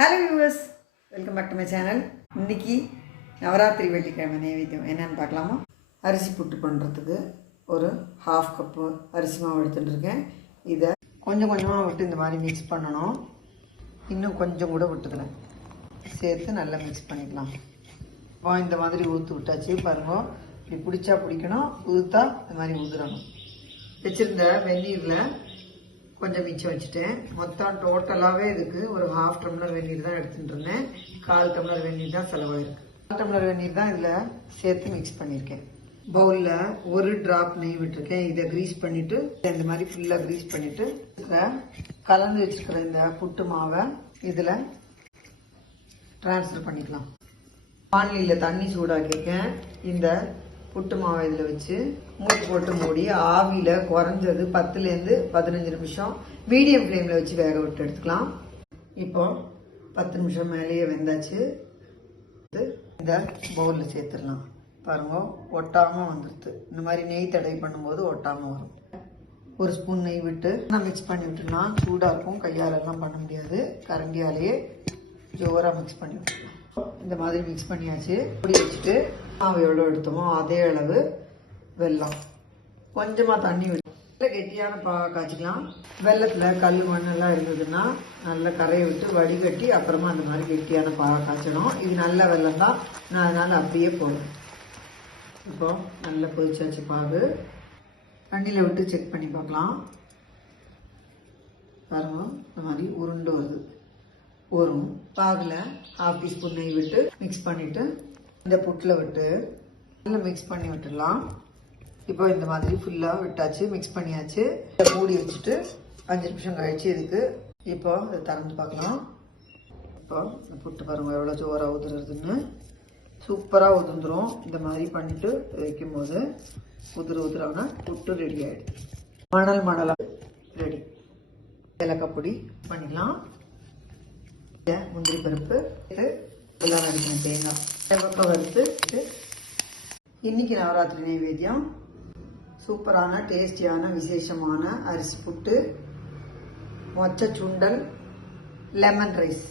Hello viewers, welcome back to my channel. இன்றைக்கி நவராத்திரி வெள்ளிக்கிழமை நைவேத்தியம் என்னென்னு பார்க்கலாமா? அரிசி புட்டு பண்ணுறதுக்கு ஒரு 1/2 கப்பு அரிசி மாவு எடுத்துகிட்டுருக்கேன். இதை கொஞ்சம் கொஞ்சமாக விட்டு இந்த மாதிரி மிக்ஸ் பண்ணணும். இன்னும் கொஞ்சம் கூட விட்டுக்கிறேன், சேர்த்து நல்லா மிக்ஸ் பண்ணிக்கலாம். இந்த மாதிரி ஊற்று விட்டாச்சு பாருங்க. இப்படி பிடிச்சா பிடிக்கணும், ஊற்றா இந்த மாதிரி ஊற்றுறணும். வச்சுருந்த வெந்நீரில் கொஞ்சம் மிச்சம் வச்சுட்டேன். மொத்தம் டோட்டலாகவே இதுக்கு ஒரு 1/2 டம்ளர் வெந்நீர் தான் எடுத்துகிட்டு இருந்தேன். 1/4 டம்ளர் வெந்நீர் தான் செலவாயிருக்கு. 1/4 டம்ளர் வெந்நீர் தான் இதில் சேர்த்து மிக்ஸ் பண்ணியிருக்கேன். பவுலில் ஒரு ட்ராப் நெய் விட்டுருக்கேன். இதை க்ரீஸ் பண்ணிவிட்டு இந்த மாதிரி ஃபுல்லாக க்ரீஸ் பண்ணிவிட்டு கலந்து வச்சுருக்கிற இந்த புட்டு மாவை இதில் ட்ரான்ஸ்ஃபர் பண்ணிக்கலாம். வானிலையில் தண்ணி சூடாக்கியிருக்கேன். இந்த புட்டு மாவை இதில் வச்சு மூடி போட்டு மூடி ஆவியில் குறைஞ்சது 10லேருந்து 15 நிமிஷம் மீடியம் ஃப்ளேமில் வச்சு வேக விட்டு எடுத்துக்கலாம். இப்போ 10 நிமிஷம் மேலேயே வெந்தாச்சு. இந்த பவுலில் சேர்த்துடலாம். பாருங்க, ஒட்டாமல் வந்துடுது. இந்த மாதிரி நெய் தடவை பண்ணும்போது ஒட்டாமல் வரும். ஒரு ஸ்பூன் நெய் விட்டு நான் மிக்ஸ் பண்ணி விட்டுனா சூடாக இருக்கும், கையாலெல்லாம் பண்ண முடியாது. கரண்டியாலேயே ஜோராக மிக்ஸ் பண்ணி விட்டுக்கலாம். இந்த மாதிரி மிக்ஸ் பண்ணியாச்சு. பொடி வச்சுட்டு மாவு எவ்வளோ எடுத்தோமோ அதே அளவு வெல்லம், கொஞ்சமாக தண்ணி விட்டு கெட்டியான பாக காய்ச்சிக்கலாம். வெள்ளத்தில் கல் மண்ணெல்லாம் இருந்ததுன்னா நல்லா கரையை விட்டு வடிகட்டி அப்புறமா அந்த மாதிரி கெட்டியான பாக காய்ச்சணும். இது நல்ல வெல்லம் தான், நான் அதனால் அப்படியே போடுறேன். இப்போ நல்லா கொதிச்சாச்சு பாகு. தண்ணியில் விட்டு செக் பண்ணி பார்க்கலாம். பாருங்க, இந்த மாதிரி உருண்டு வருது. வரும் பாகில் 1/2 டீஸ்பூன் நெய் விட்டு மிக்ஸ் பண்ணிவிட்டு இந்த புட்டில் விட்டு நல்லா மிக்ஸ் பண்ணி விட்டுடலாம். இப்போ இந்த மாதிரி ஃபுல்லாக விட்டாச்சு, மிக்ஸ் பண்ணியாச்சு. மூடி வச்சுட்டு 5 நிமிஷம் கழிச்சு இதுக்கு இப்போ இதை திறந்து பார்க்கலாம். இப்போ இந்த புட்டு பாருங்கள் எவ்வளோ ஜோராக உதுறதுன்னு. சூப்பராக உதிர்ந்துடும். இந்த மாதிரி பண்ணிவிட்டு வைக்கும்போது உதிரானா புட்டு ரெடி ஆகிடும். மணலாக ரெடி. ஏலக்காய் பொடி பண்ணிடலாம். முந்திரி பருப்பு எல்லாம் அடிக்கணும். தேங்காய் வெப்ப வறுத்து. இன்னைக்கு நவராத்திரி நைவேத்தியம் சூப்பரான டேஸ்டியான விசேஷமான அரிசி புட்டு, மொச்சை சுண்டல், லெமன் ரைஸ்.